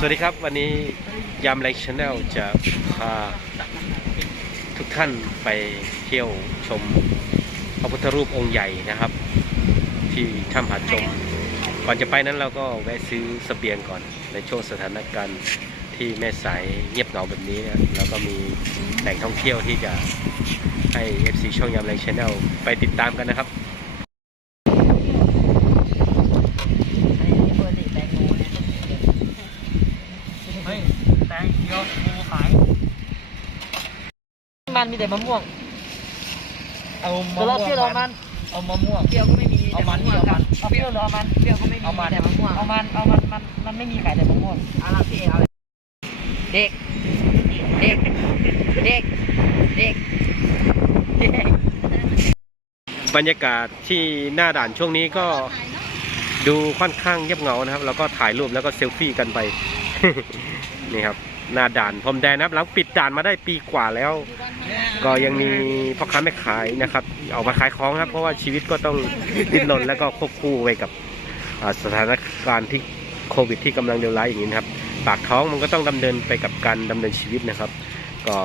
สวัสดีครับวันนี้ยามไลฟ์ชาแนลจะพาทุกท่านไปเที่ยวชมพระพุทธรูปองค์ใหญ่นะครับ ที่ถ้ำผาจม ก่อนจะไปนั้นเราก็แวะซื้อสเสบียงก่อน ในช่วงสถานการณ์ที่แม่สายเงียบเหงาแบบนี้นะแล้วก็มีแหล่งท่องเที่ยวที่จะให้ FC ช่องยามไลฟ์ชาแนลไปติดตามกันนะครับ อันนี้เบอร์สี่แตงโมเนี่ย เฮ้ยแตงเดียวกูขาย มันมี แต่มะม่วงเอามะเดี๋ยวม่เราวงเชื่อเรามันเอามะม่วง เปรี้ยวก็ไม่มีเอามันแต่ะม่วงเอามันเอาเปรี้ยวหรือเอามัน เปรี้ยวก็ไม่มีเอามัน แต่มะม่วงเอามัน เอามัน มัน มันไม่มีขายแต่มะม่วง เอาละพี่เอาเลยเด็ก เด็ก เด็ก เด็กเด็กบรรยากาศที่หน้าด่านช่วงนี้ก็ดูค่อนข้างเงียบเหงานะครับ แล้วก็ถ่ายรูปแล้วก็เซลฟี่กันไป นี่ครับ หน้าด่านพรมแดนนะครับหลังปิดด่านมาได้ปีกว่าแล้ว ก็ยังมีพ่อค้าแม่ขายนะครับ ออกมาขายของครับ เพราะว่าชีวิตก็ต้องดิ้นรนแล้วก็ควบคู่ไปกับสถานการณ์ที่โควิดที่กำลังเลวร้ายอย่างนี้นะครับ ปากท้องมันก็ต้องดำเนินไปกับการดำเนินชีวิตนะครับ ก็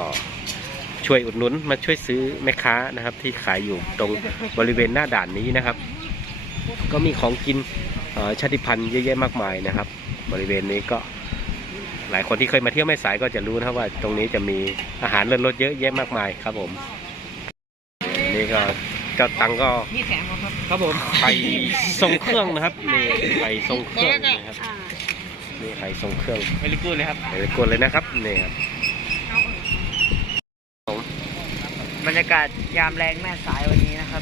ช่วยอุดหนุนมาช่วยซื้อแม่ค้านะครับ ที่ขายอยู่ตรงบริเวณหน้าด่านนี้นะครับ ก็มีของกินชาติพันธุ์เยอะแยะมากมายนะครับ บริเวณนี้ก็ หลายคนที่เคยมาเที่ยวแม่สายก็จะรู้นะครับว่าตรงนี้จะมีอาหารเลิศรสเยอะแยะมากมายครับผม นี่ก็เจ้าตังก็นี่แถมครับครับผมไข่ทรงเครื่องนะครับนี่ไข่ทรงเครื่องนะครับนี่ไข่ทรงเครื่องไม่รู้กูเลยครับไข่กวนเลยนะครับนี่ครับบรรยากาศยามแรงแม่สายวันนี้นะครับ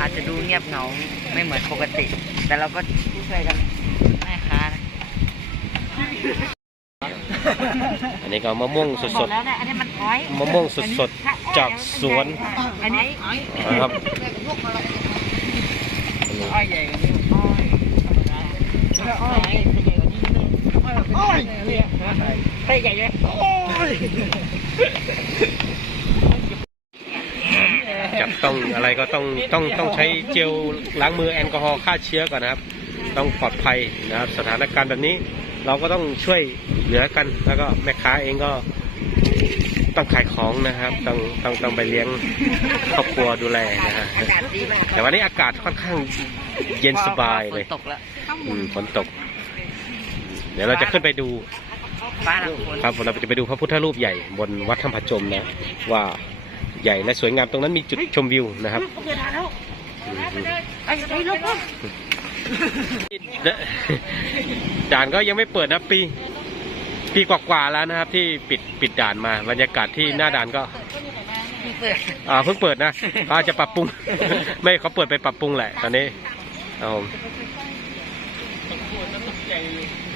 อาจจะดูเงียบเหงาไม่เหมือนปกติ แต่เราก็ช่วยกันแม่ค้านะ อันนี้ก็มะม่วงสบอดกแล้วนะอันนี้มันอ้อยๆมะม่วงสดๆจากสวนอันนี้อ้อยนะครับอ้อยใหญ่กว่านี้อ้อยธรรมดาอ้อยใหญ่กว่านี้นิดนึงอ้อยใหญ่ใหญ่เลยโอ้ยจับต้องอะไรก็ต้องต้องต้องใช้เจลล้างมือแอลกอฮอล์ฆ่าเชื้อก่อนนะครับ ต้องปลอดภัยนะครับ สถานการณ์แบบนี้เราก็ต้องช่วย เหลือกัน แล้วก็แม่ค้าเองก็ต้องขายของนะครับ ต้องต้องต้องไปเลี้ยงครอบครัวดูแลนะฮะอากาศดีมากแต่วันนี้อากาศค่อนข้างเย็นสบายเลยฝนตกแล้วอืมฝนตก เดี๋ยวเราจะขึ้นไปดู ฟ้าหลังฝนครับเราจะไปดูพระพุทธรูปใหญ่บนวัดถ้ำผาจมนะ ว่าใหญ่และสวยงามตรงนั้นมีจุดชมวิวนะครับเกิดทันแล้วอืมไอ้ไอ้ลูกด่านก็ยังไม่เปิดนะปี ปีกว่าๆแล้วนะครับ ที่ปิดปิดด่านมา บรรยากาศที่หน้าด่านก็เปิดอ่าเพิ่งเปิดนะเขาอาจจะปรับปรุง ไม่เขาเปิดไปปรับปรุงแหละ ตอนนี้เอาผม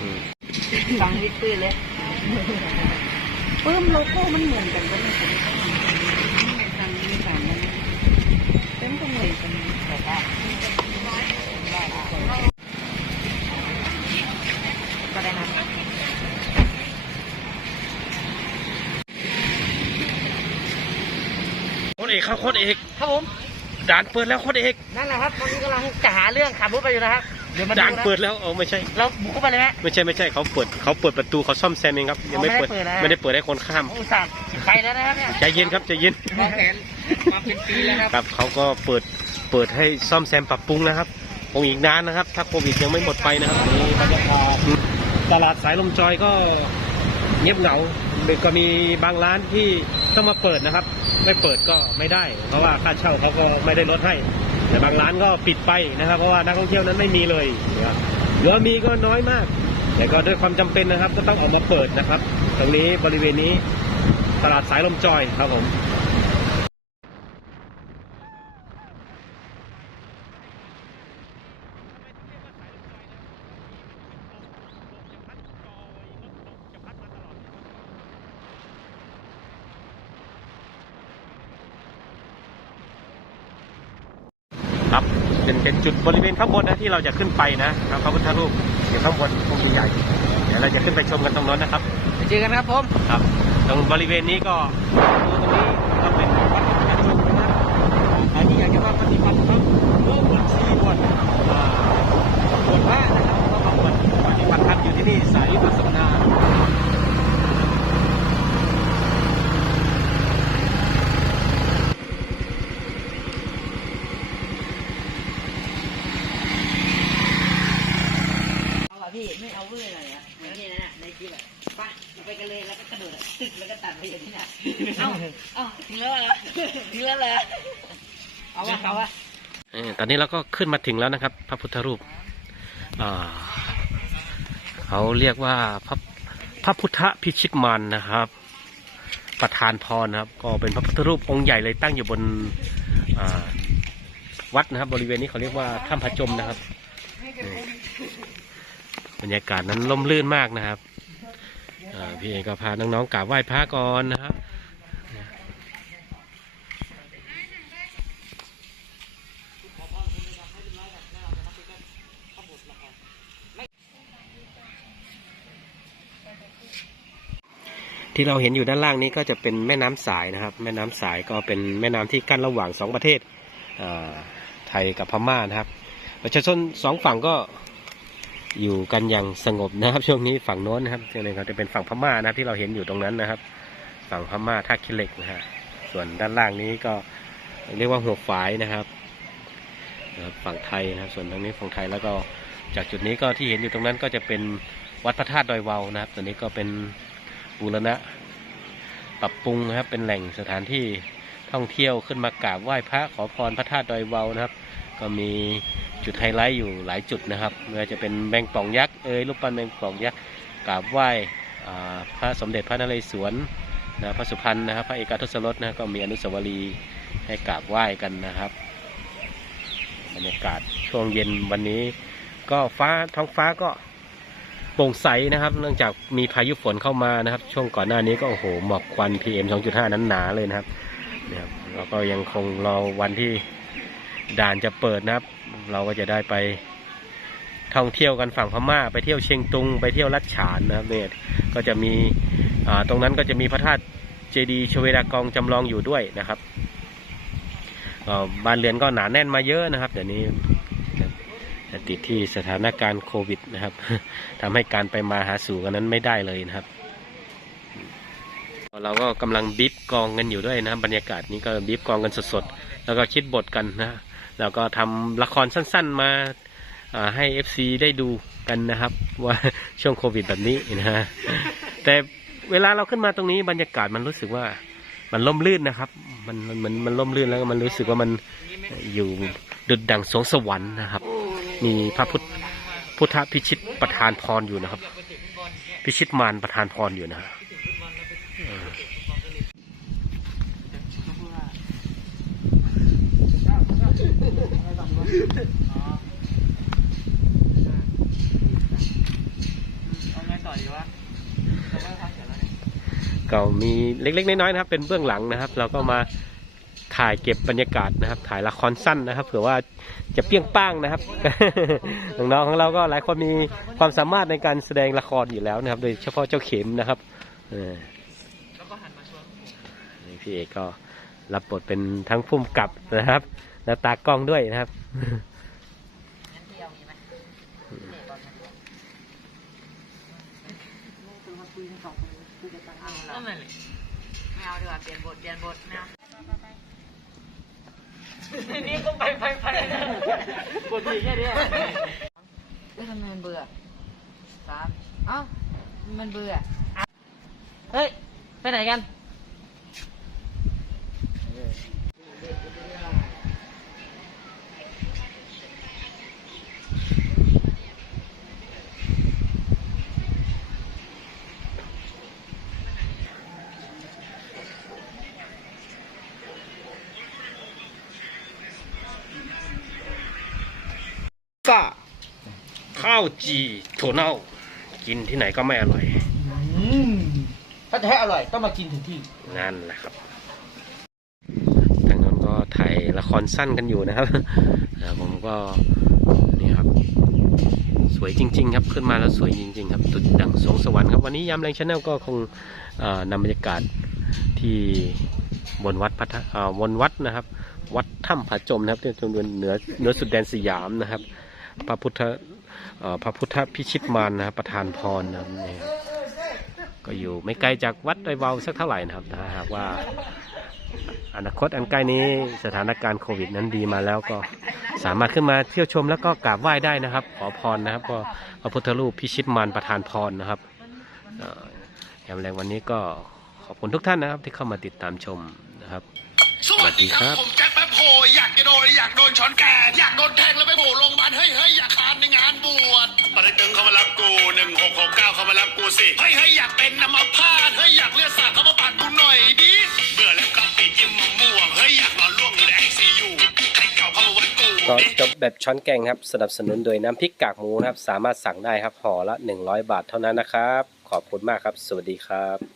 อืมฟังวิตตื้อเลยปึ้มโลโก้มันเหมือนกันก็ไม่ใช่ทางนี้ทางนั้นเป็นก็เหมือนกัน แต่ว่าก็ได้นะ โค้ดเอกครับโค้ดเอกครับผมด่านเปิดแล้วโค้ดเอกนั่นแหละครับตอนนี้กำลังจะหาเรื่องขับรถไปอยู่นะครับเดี๋ยวมาดูด่านนะเปิดแล้วเออไม่ใช่เราบุกเข้าไปเลยไหมไม่ใช่ไม่ใช่เขาเปิดเขาเปิดประตูเขาซ่อมแซมเองครับยังไม่อ๋อไม่เปิดได้เปิดนะไม่ได้เปิดให้คนข้ามอุตส่าห์ไปแล้วนะครับเนี่ยใจเย็นครับใจเย็นวางแผนมาเป็นปีแล้วครับครับเขาก็เปิดเปิดให้ซ่อมแซมปรับปรุงนะครับคงอีกนานนะครับ ถ้าโควิดยังไม่หมดไปนะครับนี่บรรยากาศตลาดสายลมจอยก็เงียบเหงา ก็มีบางร้านที่ต้องมาเปิดนะครับ ไม่เปิดก็ไม่ได้ เพราะว่าค่าเช่าเขาก็ไม่ได้ลดให้ แต่บางร้านก็ปิดไปนะครับ เพราะว่านักท่องเที่ยวนั้นไม่มีเลยหรือมีก็น้อยมาก แต่ก็ด้วยความจำเป็นนะครับ ก็ต้องออกมาเปิดนะครับ ตรงนี้บริเวณนี้ตลาดสายลมจอยครับผม ครับ เป็นเป็นจุดบริเวณข้างบนนะที่เราจะขึ้นไปนะครับพระพุทธรูปอยู่ข้างบนองค์ใหญ่เดี๋ยวเราจะขึ้นไปชมกันตรงนั้นนะครับไปเจอกันครับผมครับ ตรงบริเวณนี้ก็ตรงนี้ก็เป็นวัดพระธาตุนะครับใครที่อยากจะมาปฏิบัติธรรมเริ่มบวชชีบวชอ่าบวชพระนะครับก็มาบวชปฏิบัติธรรมอยู่ที่นี่สายวิปัสสนา เหมือนนี่นะในคลิปอะไปไปกันเลยแล้วก็กระโดดอะตึกแล้วก็ตัดไปอย่างนี้นะเอ้าเอ้าถึงแล้วเหรอถึงแล้วเหรอเอาวะเอาวะ เออ ตอนนี้เราก็ขึ้นมาถึงแล้วนะครับ พระพุทธรูปเขาเรียกว่าพระพระพุทธพิชิตมารนะครับ ประธานพรนะครับ ก็เป็นพระพุทธรูปองค์ใหญ่เลยตั้งอยู่บนวัดนะครับ บริเวณนี้เขาเรียกว่าถ้ำพระจมนะครับบรรยากาศนั้นล่มลื่นมากนะครับพี่เอกก็พาน้องๆกราบไหว้พระก่อนนะครับ ที่เราเห็นอยู่ด้านล่างนี้ก็จะเป็นแม่น้ำสายนะครับ แม่น้ำสายก็เป็นแม่น้ำที่กั้นระหว่างสองประเทศไทยกับพม่านะครับ ประชาชนสองฝั่งก็อยู่กันอย่างสงบนะครับ ช่วงนี้ฝั่งโน้นนะครับช่วงนี้ก็จะเป็นฝั่งพม่านะครับที่เราเห็นอยู่ตรงนั้นนะครับ ฝั่งพม่าท่าขี้เหล็กนะฮะส่วนด้านล่างนี้ก็เรียกว่าหัวฝายนะครับนะครับฝั่งไทยนะครับ ส่วนทางนี้ฝั่งไทยแล้วก็จากจุดนี้ก็ที่เห็นอยู่ตรงนั้นก็จะเป็นวัดพระธาตุดอยวาวนะครับตัวนี้ก็เป็น บูรณะ ปรับปรุงนะครับ เป็นแหล่งสถานที่ท่องเที่ยวขึ้นมากราบไหว้พระขอพรพระธาตุดอยเวานะครับ ก็มีจุดไฮไลท์อยู่หลายจุดนะครับไม่ว่าจะเป็นแมงป่องยักษ์เอ่ยรูปปั้นแมงป่องยักษ์กราบไหว้พระสมเด็จพระนเรศวรนะพระสุพรรณนะครับ พระเอกาทศรสนะก็มีอนุสาวรีย์ให้กราบไหว้กันนะครับบรรยากาศช่วงเย็นวันนี้ ก็ฟ้าท้องฟ้าก็ ร่งใสนะครับ เนื่องจากมีพายุฝนเข้ามานะครับ ช่วงก่อนหน้านี้ก็โอ้โหหมอกควัน PM 2.5 นั้นหนาเลยนะครับเนี่ยครับเราก็ยังคงรอวันที่ด่านจะเปิดนะครับ เราก็จะได้ไปท่องเที่ยวกันฝั่งพม่า ไปเที่ยวเชียงตุง ไปเที่ยวลัดฉานนะครับเนี่ยก็จะมีตรงนั้นก็จะมีพระธาตุเจดีย์ชเวดากองจำลองอยู่ด้วยนะครับบ้านเรือนก็หนาแน่นมาเยอะนะครับเดี๋ยวนี้ แต่ติดที่สถานการณ์โควิดนะครับทำให้การไปมาหาสู่กันนั้นไม่ได้เลยนะครับ เราก็กำลังบีบกองกันอยู่ด้วยนะบรรยากาศนี้ก็บีบกองกันสดๆ แล้วก็คิดบทกันนะแล้วก็ทำละครสั้นๆมาให้ FC ได้ดูกันนะครับ ว่าช่วงโควิดแบบนี้นะฮะแต่เวลาเราขึ้นมาตรงนี้บรรยากาศมันรู้สึกว่ามันล่มลื่นนะครับ มันมันมันมันล่มลื่นแล้วก็มันรู้สึกว่ามันอยู่ดุดดังสวงสวรรค์นะครับ มีพระพุทธพุทธพิชิตประธานพรอยู่นะครับ พิชิตมารประธานพรอยู่นะฮะเออเอาไงต่อดีวะเราไม่พักเสร็จแล้วเนี่ยก็มีเล็กๆน้อยๆนะครับ เป็นเบื้องหลังนะครับ เราก็มาถ่ายเก็บบรรยากาศนะครับ ถ่ายละครสั้นนะครับ เผื่อว่า จะเปี้ยงป้างนะครับ น้องๆของเราก็หลายคนมีความสามารถในการแสดงละครอยู่แล้วนะครับ โดยเฉพาะเจ้าเข็มนะครับนี่พี่เอกก็รับบทเป็นทั้งพุ่มกับนะครับแล้วตากล้องด้วยนะครับไหมเด็กก่อนไหมนั่นแหละไม่เอาดีกว่าเปลี่ยนบทเปลี่ยนบทไม่เอา นี่ก็ไปไปไปปวดทีแค่นี้เอ้ยทำไมมันเบื่อสามเอ้ามันเบื่อ เฮ้ย ไปไหนกัน ก็ ข้าวจีถั่วเน่า กินที่ไหนก็ไม่อร่อยถ้าจะให้อร่อยต้องมากินถึงที่ นั่นแหละครับทางนั้นก็ถ่ายละครสั้นกันอยู่นะครับอ่าผมก็นี่ครับ สวยจริง ๆ ครับขึ้นมาแล้วสวยจริง ๆ ครับตุดดังสวงสวรรค์ครับวันนี้ยามแรงชาแนลก็คงอ่านำบรรยากาศที่บนวัดพระธาอ่าบนวัดนะครับ วัดถ้ำผาจมนะครับที่ตรงเหนือเหนือสุดแดนสยามนะครับ พระพุทธเอ่อ พระพุทธพิชิตมารนะครับประธานพรนะครับนี่ครับก็อยู่ไม่ไกลจากวัดไดวาวสักเท่าไหร่นะครับถ้าหากว่า อนาคตอันใกล้นี้สถานการณ์โควิดนั้นดีมาแล้วก็สามารถขึ้นมาเที่ยวชมแล้วก็กราบไหว้ได้นะครับ ขอพรนะครับ ก็พระพุทธรูปพิชิตมารประทานพรนะครับเอ่อยามแรงวันนี้ก็ขอบคุณทุกท่านนะครับที่เข้ามาติดตามชมนะครับ สวัสดีครับ ผมแจ็คแป๊บโฮอยากจะโดนอยากโดนช้อนแกนอยากโดนแทงแล้วไปโผล่โรงพยาบาลเฮ้ยเฮ้ยอยากคานในงานบวชปริตึงเขามารับกูหนึ่งหกหกเก้าเขามารับกูสิเฮ้ยเฮ้ยอยากเป็นน้ำมาพาดเฮ้ยอยากเลือดสาดเขามาปาดกูหน่อยดิเบื่อแล้วกับปีจิ้มมะม่วงเฮ้ยอยากนอนล่วงอยู่ในไอซียูให้เก่าเข้ามาวัดกูก็จบแบบช้อนแกงครับสนับสนุนโดยน้ำพริกกากหมูนะครับสามารถสั่งได้ครับห่อละ 100 บาทเท่านั้นนะครับ ขอบคุณมากครับ สวัสดีครับ